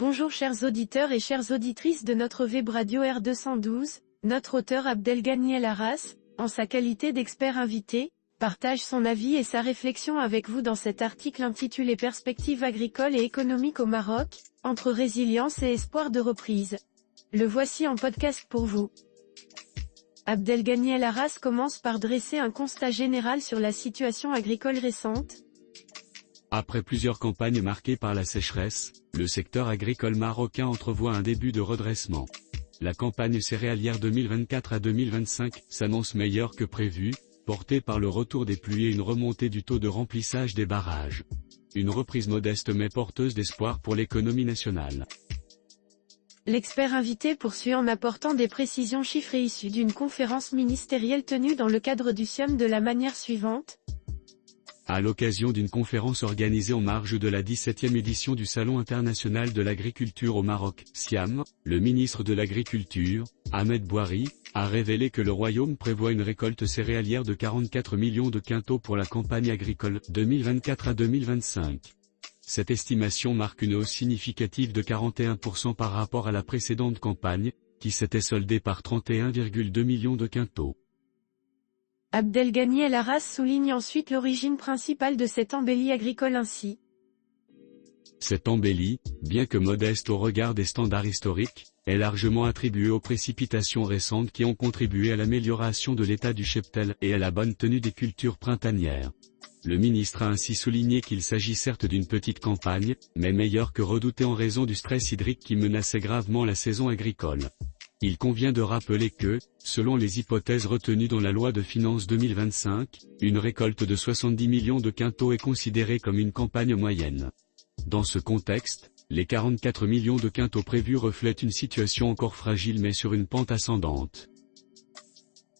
Bonjour chers auditeurs et chères auditrices de notre web radio R212, notre auteur Abdelghany El Arras, en sa qualité d'expert invité, partage son avis et sa réflexion avec vous dans cet article intitulé Perspectives agricoles et économiques au Maroc, entre résilience et espoir de reprise. Le voici en podcast pour vous. Abdelghany El Arras commence par dresser un constat général sur la situation agricole récente. Après plusieurs campagnes marquées par la sécheresse, le secteur agricole marocain entrevoit un début de redressement. La campagne céréalière 2024 à 2025 s'annonce meilleure que prévu, portée par le retour des pluies et une remontée du taux de remplissage des barrages. Une reprise modeste mais porteuse d'espoir pour l'économie nationale. L'expert invité poursuit en apportant des précisions chiffrées issues d'une conférence ministérielle tenue dans le cadre du SIAM de la manière suivante. À l'occasion d'une conférence organisée en marge de la 17e édition du Salon international de l'agriculture au Maroc, SIAM, le ministre de l'Agriculture, Ahmed Bouari, a révélé que le royaume prévoit une récolte céréalière de 44 millions de quintaux pour la campagne agricole 2024 à 2025. Cette estimation marque une hausse significative de 41% par rapport à la précédente campagne, qui s'était soldée par 31,2 millions de quintaux. Abdelghany El Arras souligne ensuite l'origine principale de cette embellie agricole ainsi. Cette embellie, bien que modeste au regard des standards historiques, est largement attribuée aux précipitations récentes qui ont contribué à l'amélioration de l'état du cheptel et à la bonne tenue des cultures printanières. Le ministre a ainsi souligné qu'il s'agit certes d'une petite campagne, mais meilleure que redoutée en raison du stress hydrique qui menaçait gravement la saison agricole. Il convient de rappeler que, selon les hypothèses retenues dans la loi de finances 2025, une récolte de 70 millions de quintaux est considérée comme une campagne moyenne. Dans ce contexte, les 44 millions de quintaux prévus reflètent une situation encore fragile mais sur une pente ascendante.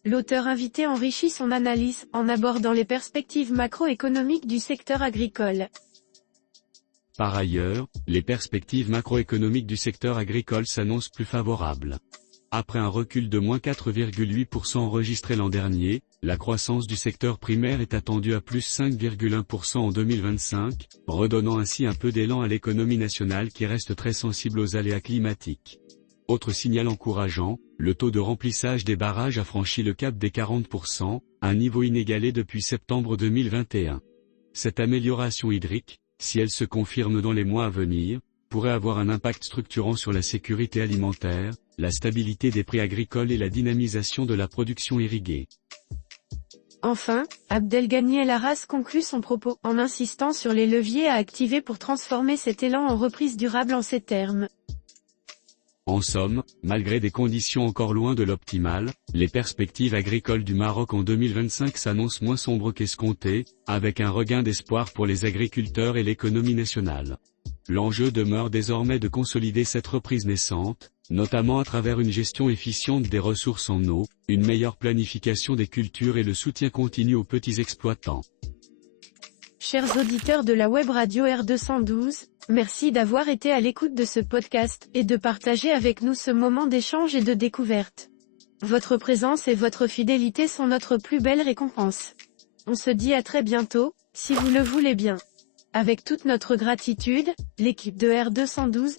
L'auteur invité enrichit son analyse en abordant les perspectives macroéconomiques du secteur agricole. Par ailleurs, les perspectives macroéconomiques du secteur agricole s'annoncent plus favorables. Après un recul de moins 4,8% enregistré l'an dernier, la croissance du secteur primaire est attendue à plus 5,1% en 2025, redonnant ainsi un peu d'élan à l'économie nationale qui reste très sensible aux aléas climatiques. Autre signal encourageant, le taux de remplissage des barrages a franchi le cap des 40%, un niveau inégalé depuis septembre 2021. Cette amélioration hydrique, si elle se confirme dans les mois à venir, pourrait avoir un impact structurant sur la sécurité alimentaire, la stabilité des prix agricoles et la dynamisation de la production irriguée. Enfin, Abdelghany El Arras conclut son propos en insistant sur les leviers à activer pour transformer cet élan en reprise durable en ces termes. En somme, malgré des conditions encore loin de l'optimal, les perspectives agricoles du Maroc en 2025 s'annoncent moins sombres qu'escomptées, avec un regain d'espoir pour les agriculteurs et l'économie nationale. L'enjeu demeure désormais de consolider cette reprise naissante, notamment à travers une gestion efficiente des ressources en eau, une meilleure planification des cultures et le soutien continu aux petits exploitants. Chers auditeurs de la web radio R212, merci d'avoir été à l'écoute de ce podcast et de partager avec nous ce moment d'échange et de découverte. Votre présence et votre fidélité sont notre plus belle récompense. On se dit à très bientôt, si vous le voulez bien. Avec toute notre gratitude, l'équipe de R212,